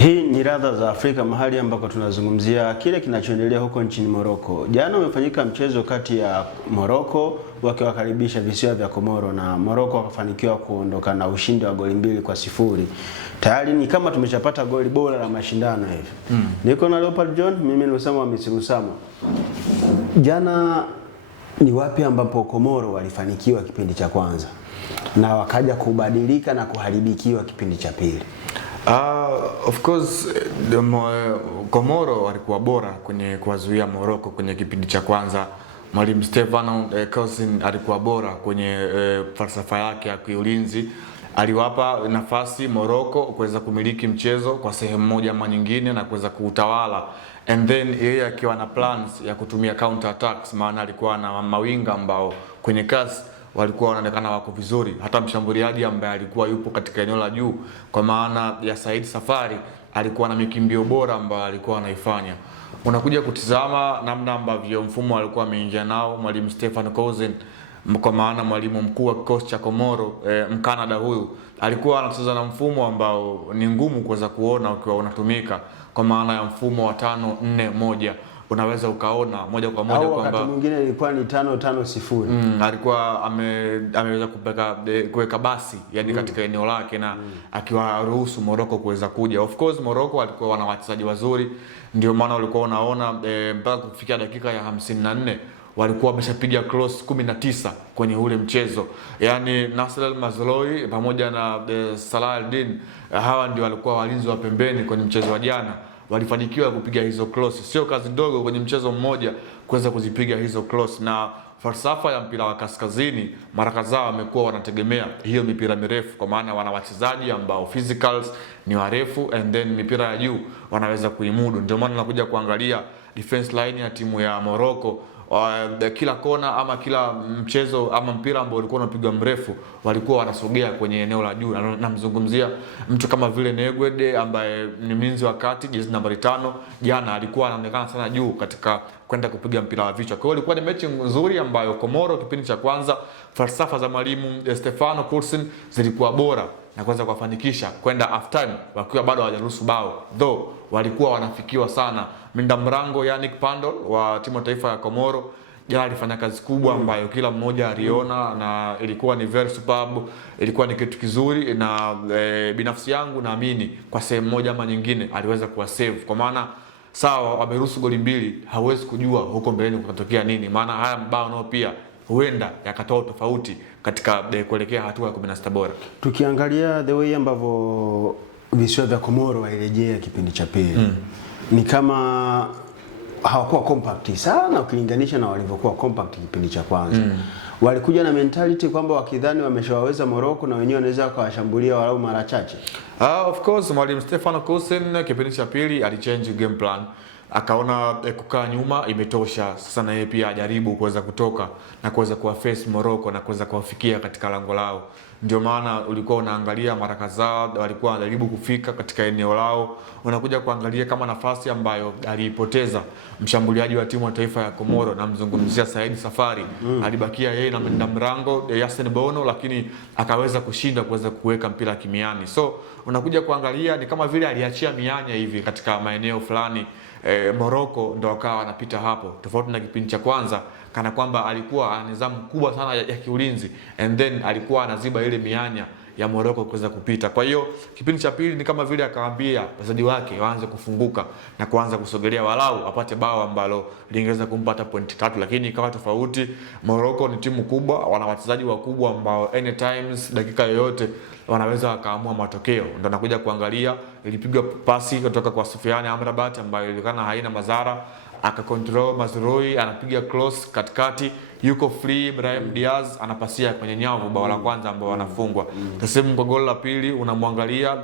Hii ni Ladha za Afrika, mahali ambako tunazungumzia kile kinachoendelea huko nchini Morocco. Jana umefanyika mchezo kati ya Morocco wakiwakaribisha visiwa vya Komoro, na Morocco wakafanikiwa kuondoka na ushindi wa goli 2-0. Tayari ni kama tumeshapata goli bora la mashindano hivi. Niko na Leopard John, mimi ni Usama wa Misri Usama. Jana ni wapi ambapo Komoro walifanikiwa kipindi cha kwanza na wakaja kubadilika na kuharibikiwa kipindi cha pili? Of course Komoro walikuwa bora kwenye kuwazuia Morocco kwenye kipindi cha kwanza. Mwalimu Stefano Cousin alikuwa bora kwenye falsafa yake ya kiulinzi. Aliwapa nafasi Morocco kuweza kumiliki mchezo kwa sehemu moja ama nyingine na kuweza kuutawala, and then yeye akiwa na plans ya kutumia counter attacks, maana alikuwa na mawinga ambao kwenye kasi walikuwa wanaonekana wako vizuri. Hata mshambuliaji ambaye alikuwa yupo katika eneo la juu kwa maana ya Said Safari alikuwa na mikimbio bora ambayo alikuwa anaifanya. Unakuja kutizama namna ambavyo mfumo alikuwa ameingia nao mwalimu Stefan Cousin, kwa maana mwalimu mkuu wa kikosi cha Komoro, Mkanada huyu alikuwa anacheza na mfumo ambao ni ngumu kuweza kuona ukiwa unatumika, kwa maana ya mfumo wa 5-4-1. Unaweza ukaona moja kwa moja kwamba wakati mwingine ilikuwa ni 5-5-0. Alikuwa ameweza kuweka basi yani katika eneo lake na akiwaruhusu Morocco kuweza kuja. Of course Morocco walikuwa wana wachezaji wazuri, ndio maana walikuwa unaona mpaka kufikia dakika ya 54 walikuwa wameshapiga cross 19 kwenye ule mchezo. Yani Nasser El-Mazraoui pamoja na Salah Al-Din, hawa ndio walikuwa walinzi wa pembeni kwenye mchezo wa jana. Walifanikiwa kupiga hizo cross. Sio kazi ndogo kwenye mchezo mmoja kuweza kuzipiga hizo cross, na falsafa ya mpira wa kaskazini mara kadhaa wamekuwa wanategemea hiyo mipira mirefu, kwa maana wana wachezaji ambao physicals ni warefu, and then mipira ya juu wanaweza kuimudu. Ndio maana nakuja kuangalia defense line ya timu ya Morocco, kila kona ama kila mchezo ama mpira ambao ulikuwa unapigwa mrefu walikuwa wanasogea kwenye eneo la juu. Namzungumzia mtu kama vile Negwede ambaye ni mlinzi wa kati, jezi nambari 5, jana alikuwa anaonekana sana juu katika kwenda kupiga mpira wa vichwa. Kwa hiyo ilikuwa ni mechi nzuri ambayo Komoro kipindi cha kwanza falsafa za mwalimu Stefano Cousin zilikuwa bora na kuweza kuwafanikisha kwenda half time wakiwa bado hawajaruhusu bao, though walikuwa wanafikiwa sana. Minda Mrango Yannick Pandol wa timu ya taifa ya Komoro jana alifanya kazi kubwa ambayo kila mmoja aliona, na ilikuwa ni very superb, ilikuwa ni kitu kizuri, na binafsi yangu naamini kwa sehemu moja ama nyingine aliweza kuwa save, kwa maana sawa wameruhusu goli 2, hauwezi kujua huko mbeleni kutatokea nini, maana haya mabao nao pia huenda yakatoa tofauti katika kuelekea hatua ya 16 bora. Tukiangalia the way ambavyo visiwa vya Komoro walirejea kipindi cha pili, ni kama hawakuwa compact sana ukilinganisha na walivyokuwa compact kipindi cha kwanza. Walikuja na mentality kwamba wakidhani wameshawaweza Morocco na wenyewe wanaweza kuwashambulia walau mara chache. Of course mwalimu Stefano Cousin kipindi cha pili alichange game plan, akaona kukaa nyuma imetosha. Sasa na yeye pia ajaribu kuweza kutoka na kuweza kuwaface Morocco na kuweza kuwafikia katika lango lao. Ndio maana ulikuwa unaangalia mara kadhaa walikuwa wanajaribu kufika katika eneo lao. Unakuja kuangalia kama nafasi ambayo aliipoteza mshambuliaji wa timu ya taifa ya Komoro, na mzungumzia Said Safari, alibakia yeye na Minda Mrango Yasin Bono, lakini akaweza kushinda kuweza kuweka mpira kimiani. So unakuja kuangalia ni kama vile aliachia mianya hivi katika maeneo fulani. Morocco ndo akawa anapita hapo, tofauti na kipindi cha kwanza kana kwamba alikuwa ana nidhamu kubwa sana ya kiulinzi, and then alikuwa anaziba ile mianya ya Morocco kuweza kupita. Kwa hiyo kipindi cha pili ni kama vile akawaambia wachezaji wake waanze kufunguka na kuanza kusogelea walau apate bao ambalo lingeweza kumpata pointi 3, lakini ikawa tofauti. Morocco ni timu kubwa, wana wachezaji wakubwa ambao anytime dakika yoyote wanaweza wakaamua matokeo. Ndio nakuja kuangalia ilipigwa pasi kutoka kwa Soufiane Amrabat ambayo ilionekana haina madhara, akakontrol Mazraoui anapiga cross katikati, yuko free Ibrahim Diaz anapasia kwenye nyavu, bao la kwanza ambao wanafungwa. Tasemu kwa goli la pili unamwangalia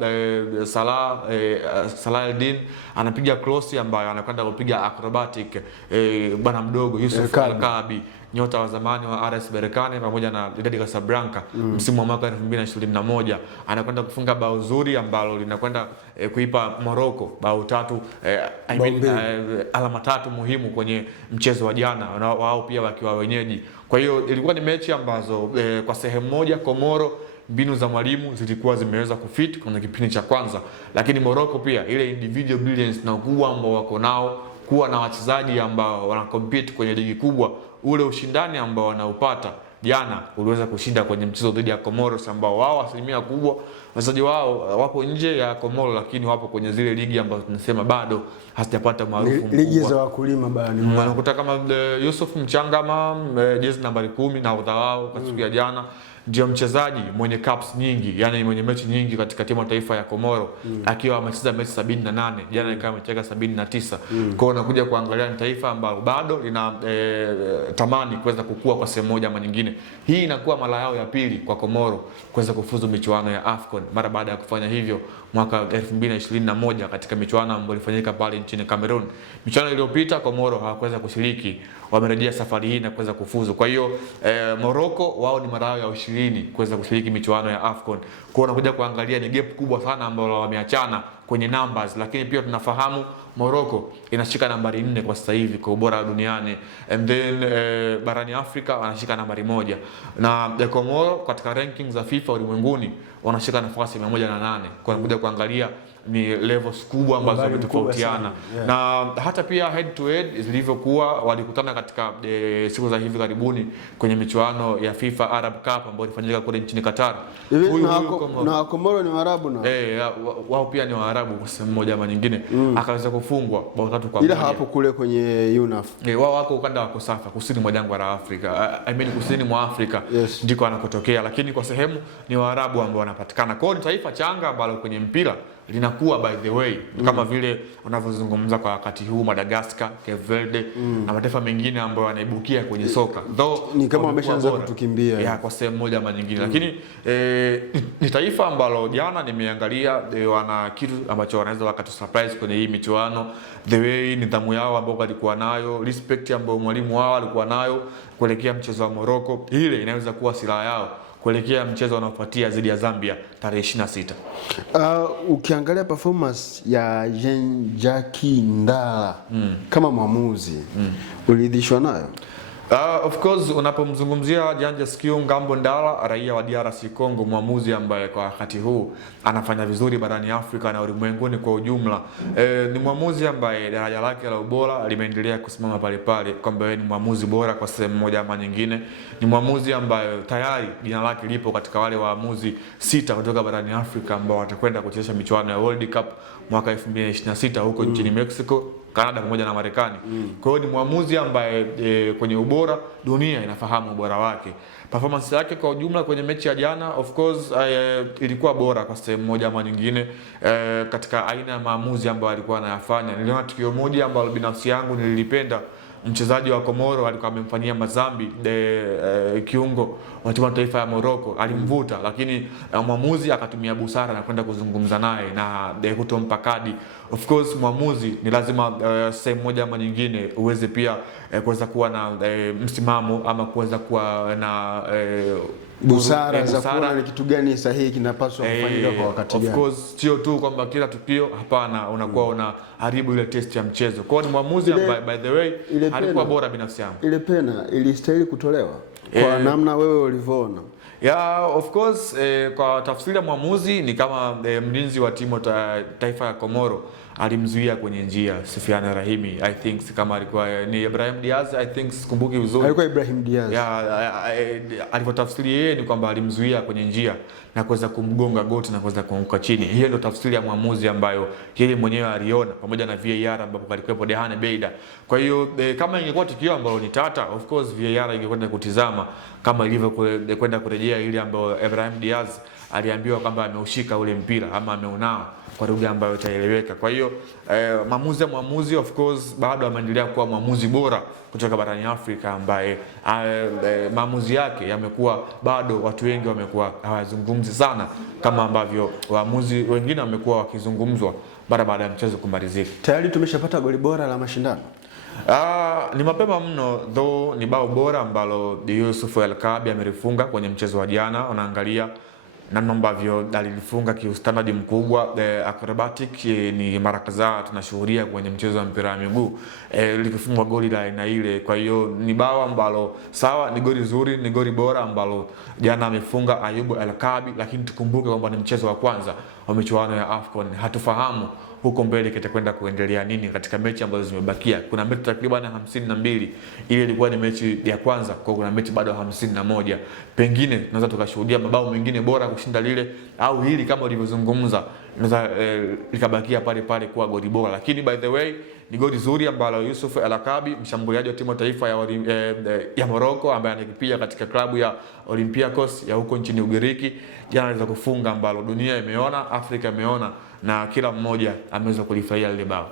Salah Al-Din anapiga cross ambayo anakwenda kupiga acrobatic bwana mdogo Yusuf Al-Kabi, nyota wa zamani wa RS Berkane pamoja na Wydad Casablanca msimu wa mwaka 2021, anakwenda kufunga bao zuri ambalo linakwenda kuipa Morocco bao 3, alama 3 muhimu kwenye mchezo wa jana, wao pia wakiwa wenyeji. Kwa hiyo ilikuwa ni mechi ambazo kwa sehemu moja Komoro mbinu za mwalimu zilikuwa zimeweza kufit kwenye kipindi cha kwanza, lakini Morocco pia ile individual brilliance na ukubwa ambao wako nao, kuwa na wachezaji ambao wana compete kwenye ligi kubwa, ule ushindani ambao wanaupata jana uliweza kushinda kwenye mchezo dhidi ya Comoros, ambao wao asilimia kubwa wachezaji wao wapo nje ya Komoro, lakini wapo kwenye zile ligi ambazo tunasema bado hazijapata maarufu mkubwa, ligi za wakulima barani. Unakuta kama Yusuf Mchangama, jezi nambari 10 na udha wao kwa siku ya jana, ndio mchezaji mwenye caps nyingi, yani mwenye mechi nyingi katika timu ya taifa ya Komoro, akiwa amecheza mechi 78, jana ikawa amecheza 79. Kwa hiyo unakuja kuangalia ni taifa ambalo bado lina tamani kuweza kukua kwa sehemu moja ama nyingine. Hii inakuwa mara yao ya pili kwa Komoro kuweza kufuzu michuano ya AFCON mara baada ya kufanya hivyo mwaka 2021 katika michuano ambayo ilifanyika pale nchini Cameroon. Michuano iliyopita Komoro hawakuweza kushiriki, wamerejea safari hii na kuweza kufuzu. Kwa hiyo Morocco wao ni mara yao ya 20 kuweza kushiriki michuano ya AFCON. Kwa hiyo unakuja kuangalia ni gap kubwa sana ambalo wameachana kwenye numbers, lakini pia tunafahamu Morocco inashika nambari 4 kwa sasa hivi kwa ubora duniani, and then barani Afrika wanashika nambari 1, na Komoro katika rankings za FIFA ulimwenguni wanashika nafasi 108. Kwa kuja kuangalia ni levels kubwa ambazo zimetofautiana, na hata pia head to head zilivyokuwa, walikutana katika siku za hivi karibuni kwenye michuano ya FIFA Arab Cup ambayo ilifanyika kule nchini Qatar. Na Komoro ni Waarabu na wao pia ni Waarabu kwa sehemu moja ama nyingine, akaweza kufungwa bao 3-1. Ila hapo kule kwenye UNAF wao wako ukanda wa Kosafa, kusini mwa jangwa la Afrika, kusini mwa Afrika, ndiko anakotokea, lakini kwa sehemu ni Waarabu ambao wanapatikana. Kwa hiyo ni taifa changa ambalo kwenye mpira linakuwa by the way, kama vile unavyozungumza kwa wakati huu Madagascar, Cape Verde na mataifa mengine ambayo yanaibukia kwenye soka, though ni kama wameshaanza kutukimbia kwa sehemu moja ama nyingine, lakini ni taifa ambalo jana nimeangalia wana kitu ambacho wanaweza wakatu surprise kwenye hii michuano, the way nidhamu yao ambayo walikuwa nayo, respect ambayo mwalimu wao alikuwa nayo kuelekea mchezo wa Morocco, ile inaweza kuwa silaha yao kuelekea mchezo unaofuatia dhidi ya Zambia tarehe 26. Ukiangalia performance ya Jean-Jacques Ndala kama mwamuzi, uliridhishwa nayo? Of course unapomzungumzia Jean-Jacques Ngambo Ndala, raia wa DRC Congo, mwamuzi ambaye kwa wakati huu anafanya vizuri barani Afrika na ulimwenguni kwa ujumla, ni mwamuzi ambaye daraja lake la ubora limeendelea kusimama pale pale, kwamba yeye ni mwamuzi bora kwa sehemu moja ama nyingine. Ni mwamuzi ambaye tayari jina lake lipo katika wale waamuzi 6 kutoka barani Afrika ambao watakwenda kucheza michuano ya World Cup mwaka 2026 huko nchini Mexico, Canada pamoja na Marekani. Kwa hiyo ni mwamuzi ambaye kwenye ubora dunia inafahamu ubora wake. Performance yake kwa ujumla kwenye mechi ya jana of course ilikuwa bora kwa sehemu moja ama nyingine, katika aina ya maamuzi ambayo alikuwa anayafanya. Niliona tukio moja ambalo binafsi yangu nililipenda. Mchezaji wa Komoro alikuwa amemfanyia madhambi kiungo wa timu ya taifa ya Morocco, alimvuta, lakini mwamuzi akatumia busara na kwenda kuzungumza naye na kutompa kadi. Of course mwamuzi ni lazima sehemu moja ama nyingine uweze pia kuweza kuwa na msimamo ama kuweza kuwa na busara za kuona ni kitu gani sahihi kinapaswa kufanyika kwa wakati gani. Of course sio tu kwamba kila tukio, hapana, unakuwa unaharibu ile test ya mchezo. Kwa hiyo ni mwamuzi ambaye by the way alikuwa bora binafsi yangu. Ile pena ilistahili kutolewa kwa namna wewe ulivyoona? Of course kwa tafsiri ya mwamuzi ni kama mlinzi wa timu taifa ya Komoro alimzuia kwenye njia Sufyan Rahimi, I think kama alikuwa ni Ibrahim Diaz, I think sikumbuki vizuri, alikuwa Ibrahim Diaz. Alivyotafsiri yeye ni kwamba alimzuia kwenye njia na kuweza kumgonga goti na kuweza kuanguka chini. Hiyo ndio tafsiri ya mwamuzi ambayo yeye mwenyewe aliona pamoja na VAR ambapo alikuwepo Dehane Beida. Kwa hiyo kama ingekuwa tukio ambalo ni tata, of course VAR ingekwenda kutizama kama ilivyo kwenda kurejea ile ambayo Ibrahim Diaz aliambiwa kwamba ameushika ule mpira ama ameunao kwa lugha ambayo itaeleweka. Kwa hiyo mwamuzi of course bado ameendelea kuwa mwamuzi bora kutoka barani Afrika ambaye maamuzi yake yamekuwa bado watu wengi wamekuwa hawazungumzi sana kama ambavyo waamuzi wengine wamekuwa wakizungumzwa baada ya mchezo kumalizika. Tayari tumeshapata goli bora la mashindano. Ni mapema mno, though ni bao bora ambalo Yusuf El Kabi amerifunga kwenye mchezo wa jana. Unaangalia namna ambavyo alilifunga kiustandard mkubwa. Acrobatic ni mara kadhaa tunashuhudia kwenye mchezo wa mpira wa miguu likifungwa goli la aina ile. Kwa hiyo ni bao ambalo sawa, ni goli zuri, ni goli bora ambalo jana amefunga Ayubu El Kabi, lakini tukumbuke kwamba ni mchezo wa kwanza wa michuano ya AFCON. Hatufahamu huko mbele kitakwenda kuendelea nini katika mechi ambazo zimebakia. Kuna mechi takriban 52. Ile ilikuwa ni mechi ya kwanza, kwa kuna mechi bado 51. Pengine tunaweza tukashuhudia mabao mengine bora kushinda lile, au hili kama ulivyozungumza tunaweza likabakia pale pale kuwa goli bora. Lakini by the way, ni goli zuri ambalo Yusuf El Akabi, mshambuliaji wa timu ya taifa ya Morocco ambaye anakipiga katika klabu ya Olympiacos ya huko nchini Ugiriki, jana aliweza kufunga ambalo dunia imeona, Afrika imeona, na kila mmoja ameweza kulifurahia lile bao.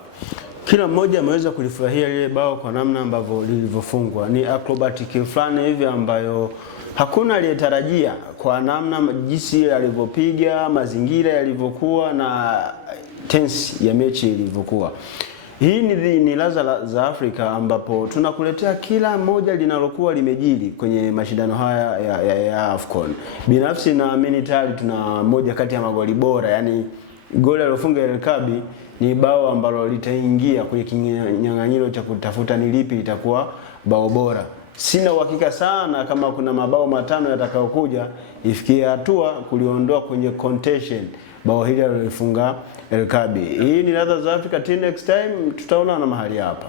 Kila mmoja ameweza kulifurahia lile bao kwa namna ambavyo lilivyofungwa. Ni acrobatic fulani hivi ambayo hakuna aliyetarajia, kwa namna jinsi alivyopiga, mazingira yalivyokuwa na tense ya mechi ilivyokuwa. Hii ni ladha za Afrika ambapo tunakuletea kila moja linalokuwa limejiri kwenye mashindano haya ya AFCON. Binafsi naamini tayari tuna moja kati ya magoli bora, yani goli alilofunga El Kabi ni bao ambalo litaingia kwenye kinyang'anyiro cha kutafuta ni lipi litakuwa bao bora. Sina uhakika sana kama kuna mabao matano yatakayokuja ifikie hatua kuliondoa kwenye contention bao hili alilofunga El Kabi. Hii ni ladha za Afrika. Till next time tutaona na mahali hapa.